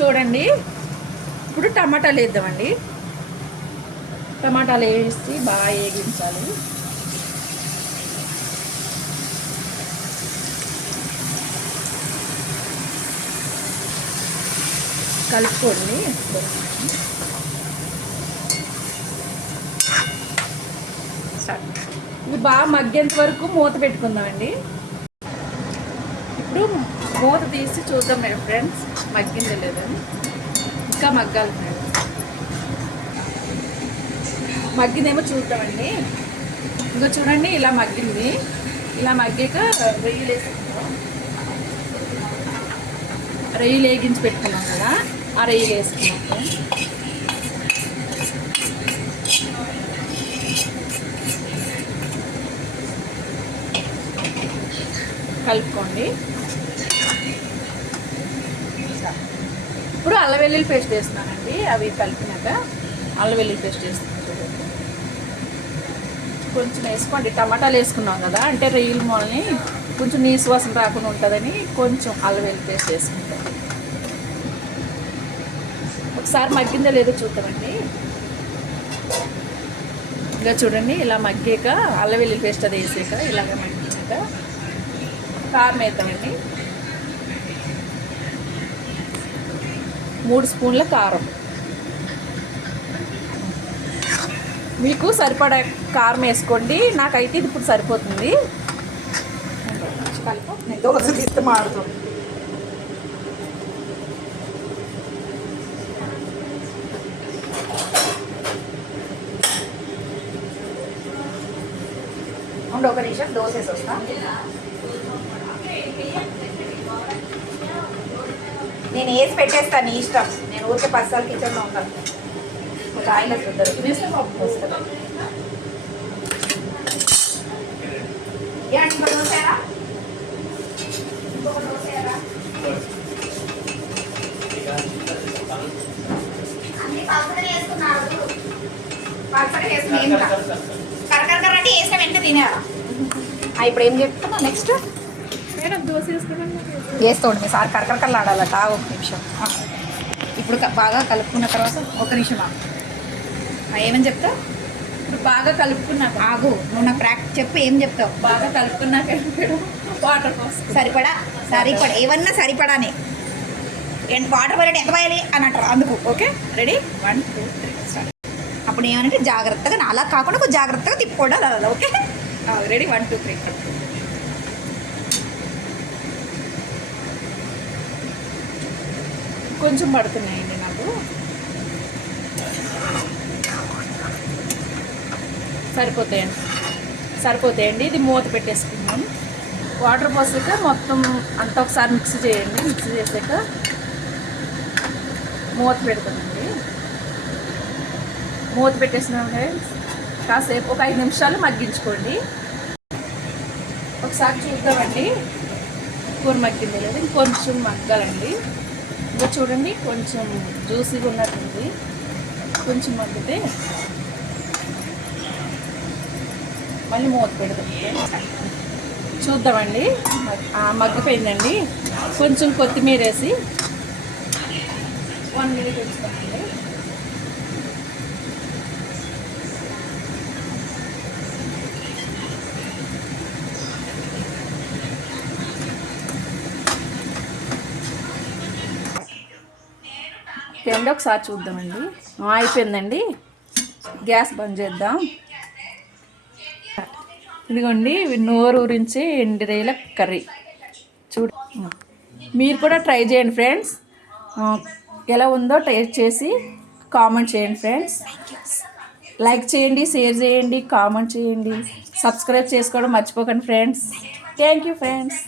చూడండి, ఇప్పుడు టమాటాలు వేద్దామండి. టమాటాలు వేసి బాగా వేగించాలి. కలుపుకోండి. ఇవి బాగా మగ్గేంత వరకు మూత పెట్టుకుందామండి. ఇప్పుడు మూత తీసి చూద్దాం మేడం ఫ్రెండ్స్, మగ్గింది లేదని. ఇంకా మగ్గాలి ఫ్రెండ్స్, మగ్గిందేమో చూద్దామండి. ఇంకా చూడండి, ఇలా మగ్గింది. ఇలా మగ్గాక రొయ్యలు వేసుకుంటాం. రొయ్యలు వేగించి పెట్టుకున్నాం కదా, ఆ రొయ్యలు వేసుకున్నాం. కలుపుకోండి. ఇప్పుడు అల్లం వెల్లుల్లి పేస్ట్ వేస్తున్నానండి. అవి కలిపినాక అల్లం వెల్లుల్లి పేస్ట్ వేస్తున్నాను. కొంచెం వేసుకోండి, టమాటాలు వేసుకున్నాం కదా, అంటే రొయ్యల మూలని కొంచెం నీసు వాసన రాకుండా ఉంటుందని కొంచెం అల్లం వెల్లుల్లి పేస్ట్ వేసుకుంటాం. ఒకసారి మగ్గిందో లేదో చూద్దామండి. ఇంకా చూడండి, ఇలా మగ్గాక అల్లం వెల్లుల్లి పేస్ట్ అది వేసాక ఇలాగ మగ్గాక కారం వేద్దామండి. 3 స్పూన్ల కారం. మీకు సరిపడా కారం వేసుకోండి, నాకైతే ఇది ఇప్పుడు సరిపోతుంది. ఇస్తే మాడుతుంది. ఒక నిమిషం దోశ వేసి వస్తా. నేను వేసి పెట్టేస్తాను, నీ ఇష్టం. నేను ఊరికే 10 సార్లు కిచెన్లో ఉంటాను. ఒక ఆయన వస్తుంది వస్తుంది. ఇంకొక దోశరా, ఇంకొక దోశరా. అన్ని పలసగా వేసుకున్నారు. పలసగా వేసుకుని కరకరకర అంటే వేసిన వెంటనే తినేరా. ఇప్పుడు ఏం చెప్తున్నా నెక్స్ట్? మేడం దోశ వేస్తాడు మీ సార్ కరకరకరలు ఆడాలట. ఒక నిమిషం. ఇప్పుడు బాగా కలుపుకున్న తర్వాత ఒక నిమిషం ఏమని చెప్తావు? ఇప్పుడు బాగా కలుపుకున్నాక ఆగు, నువ్వు నాకు చెప్పు, ఏం చెప్తావు? బాగా కలుపుకున్నాక వాటర్ పోసుకో. సరిపడా ఏమన్నా సరిపడానే. వాటర్ పోయాలి ఎంత పోయాలి అని అంటారు, అందుకు. Okay, ready? 1 2 3 స్టార్ట్. అప్పుడు ఏమనంటే జాగ్రత్తగా, అలా కాకుండా కొంచెం జాగ్రత్తగా తిప్పుకోవడం అలా. Okay, ready? 1 2 3. కొంచెం పడుతున్నాయండి నాకు. సరిపోతాయండి. ఇది మూత పెట్టేసుకుందాం. వాటర్ పోసాక మొత్తం అంతా ఒకసారి మిక్స్ చేయండి. మిక్స్ చేసాక మూత పెడతామండి. మూత పెట్టేసినామంటే కాసేపు ఒక 5 నిమిషాలు మగ్గించుకోండి. ఒకసారి చూద్దామండి కూర మగ్గింది లేదు, ఇంకొంచెం మగ్గాలండి. ఇంకా చూడండి, కొంచెం జ్యూసీగా ఉన్నట్టుంది. కొంచెం మగ్గితే మళ్ళీ మూత పెడతాం. చూద్దామండి. మగ్గిపోయిందండి. కొంచెం కొత్తిమీర వేసి 1 మినిట్ ఉంచుతామండి. ఒకసారి చూద్దామండి. అయిపోయిందండి. గ్యాస్ బంద్ చేద్దాం. ఇదిగోండి, నోరు ఊరించి ఎండు రొయ్యల కర్రీ. మీరు కూడా ట్రై చేయండి ఫ్రెండ్స్. ఎలా ఉందో టేస్ట్ చేసి కామెంట్ చేయండి ఫ్రెండ్స్. లైక్ చేయండి, షేర్ చేయండి, కామెంట్ చేయండి, సబ్స్క్రైబ్ చేసుకోవడం మర్చిపోకండి ఫ్రెండ్స్. Thank you friends.